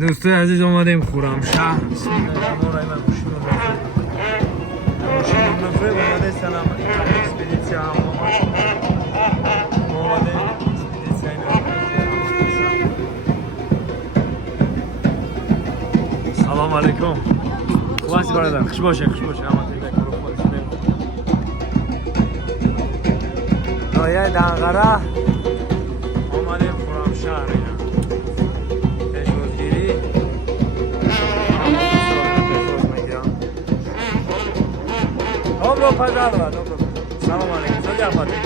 دوستای عزیز اومدیم خرمشهر. بسم الله الرحمن الرحیم. ماشین مفرد اومده سلام اکسپدیسیا هم اومده اکسپدیسیا این سلام علیکم. خوب هستی برادر؟ خوش باشه خوش باشه. نایه دنقره اومدیم خرمشهر. Добро пожаловать, добро. Салам алейкум. Что делать?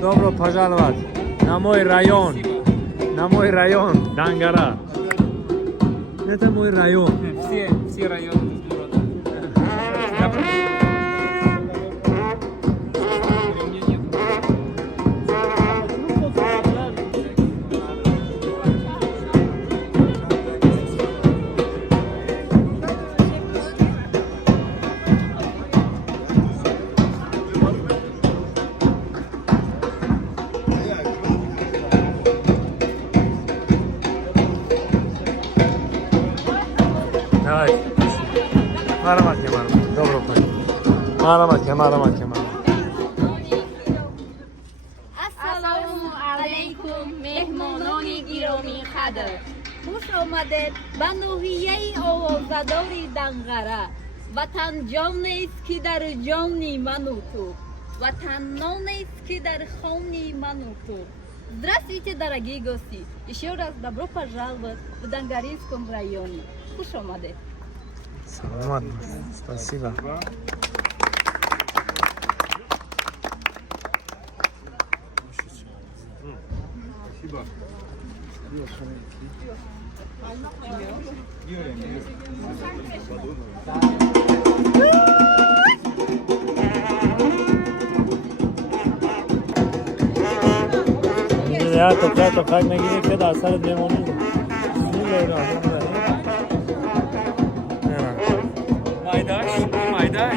Добро пожаловать на мой район. На мой район Дангара. Это мой район. Все районы. Давай. Марамат я марамат. Добро пожаловать. Марамат я марамат я марамат. Ассалому алейкум мehmoнони гироми қадр. Хуш омадед ба ноҳияи овозадори Данғара. Ватан ҷонест ки дар ҷони ману ту. Ватан нонест ки дар хони ману ту. Здравствуйте, дорогие гости! Еще раз добро пожаловать в Дангаринском районе. Хуш омадед. Саламат. Спасибо. Спасибо. Ya toprak نگیری که در سرت بمونی. Maydaş, maydaş.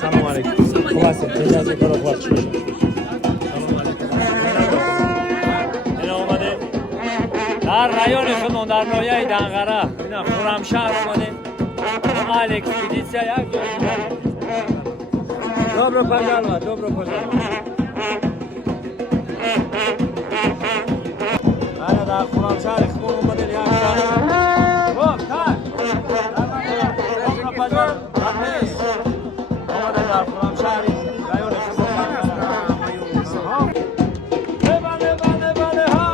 Salam aleykum. خواسته تجازه کارو خواهد شد. این آمده در رایون خودمون در نایه دنقره خرمشهر آمده مال اکسپدیسیا یک Добро пожаловать, добро пожаловать. Ana da Xurramshar xubun omadin yaxshi. Xo'p, tak. Добро пожаловать. Rahmat. Omada da Xurramshar rayoni xubun. Bale, ha.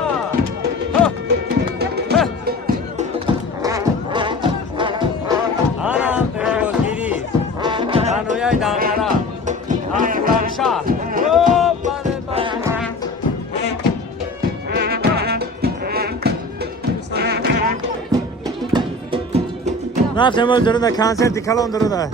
Ana Perozgiri. Danoyay Dangara. Xurramshar. رفتم از درون کنسرتی کلان درون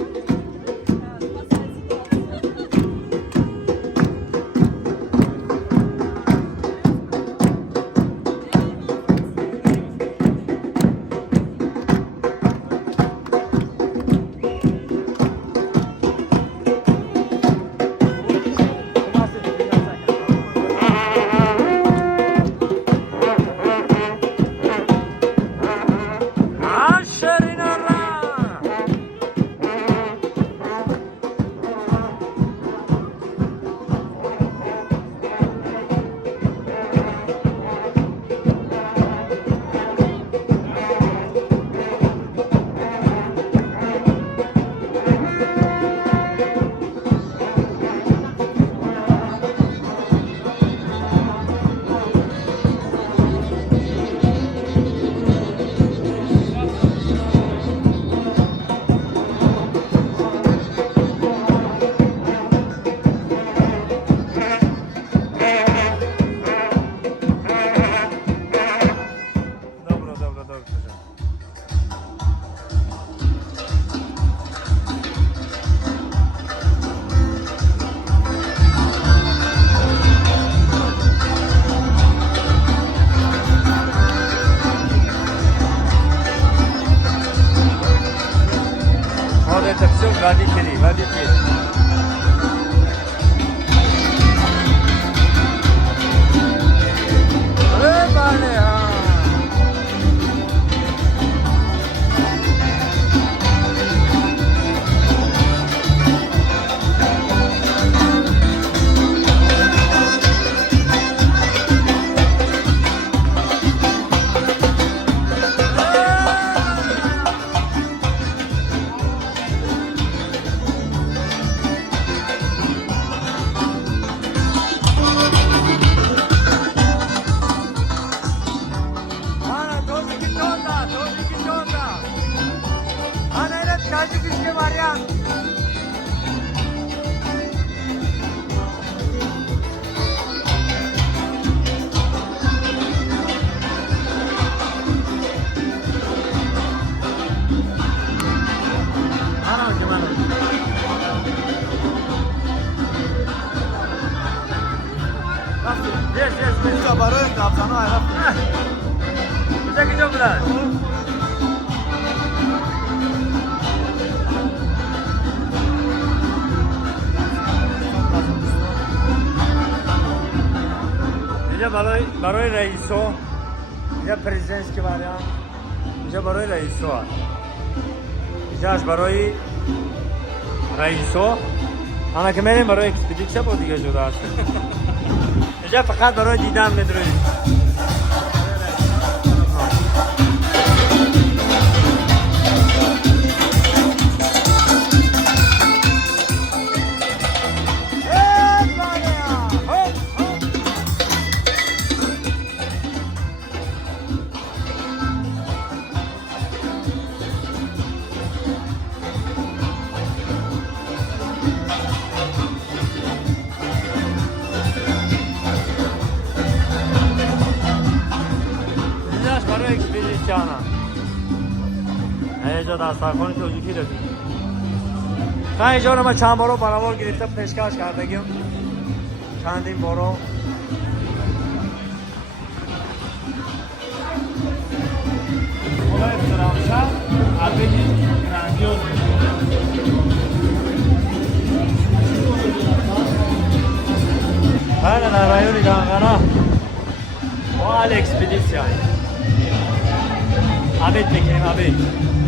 بیش اینجا برای قبضان ها عرب کجا بودن؟ اینجا برای رئیسو، اینجا پرزیدنتسکی وریانت، اینجا برای رئیسو هست. اینجاش برای رئیسو، اما که میریم برای اکسپیدیشن با دیگه جدا هست. اینجا فقط برای دیدن میدونید. برای اکسپیدیشن اینجا دسترخوانی توجیهی داریم. من اینجا رو چند بارو برابر گرفته پیشکش کردگیم چندین بارو خدا احترامشن البته گراندیوز بله در رایون گانگانا با اکسپیدیشن عبید بکنیم عبید